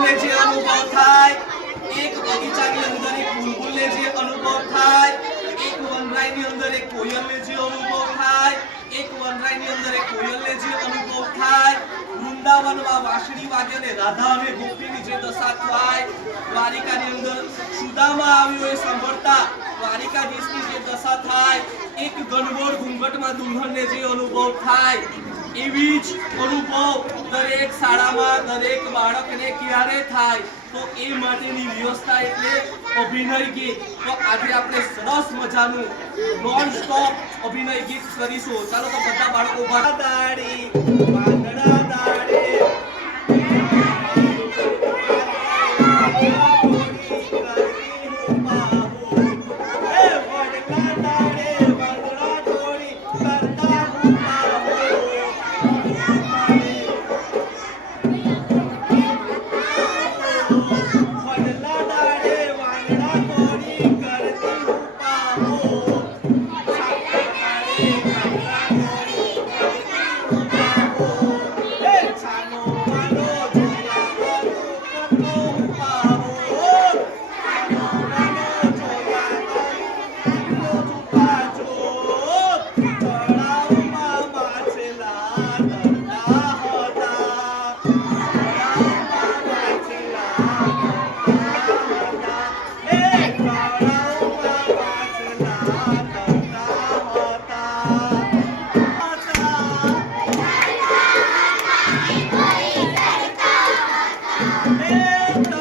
બુલબુલને જે અનુભવ થાય, એક બગીચાની અંદર એક બુલબુલને જે અનુભવ થાય, એક વનરાયની અંદર એક કોયલને જે અનુભવ થાય, એક વનરાયની અંદર એક કોયલને જે અનુભવ થાય, વૃંદાવનમાં વાંસળી વાગે અને રાધા અને ગોપીની જે દશા થાય, દ્વારિકાની અંદર સુદામા આવ્યો એ સાંભળતા દ્વારિકાધીશની જે દશા થાય, એક ગણગોળ ઘૂંઘટમાં દુલ્હનને જે અનુભવ થાય, એવી જ અનુભવ દરેક શાળામાં દરેક બાળકને ક્યારે થાય તો એ માટેની વ્યવસ્થા એટલે અભિનય ગીત. તો આજે આપણે સરસ મજાનું નોન સ્ટોપ અભિનય ગીત કરીશું. ચાલો તો બધા બાળકો દાડી વાદળા દાડે Hey!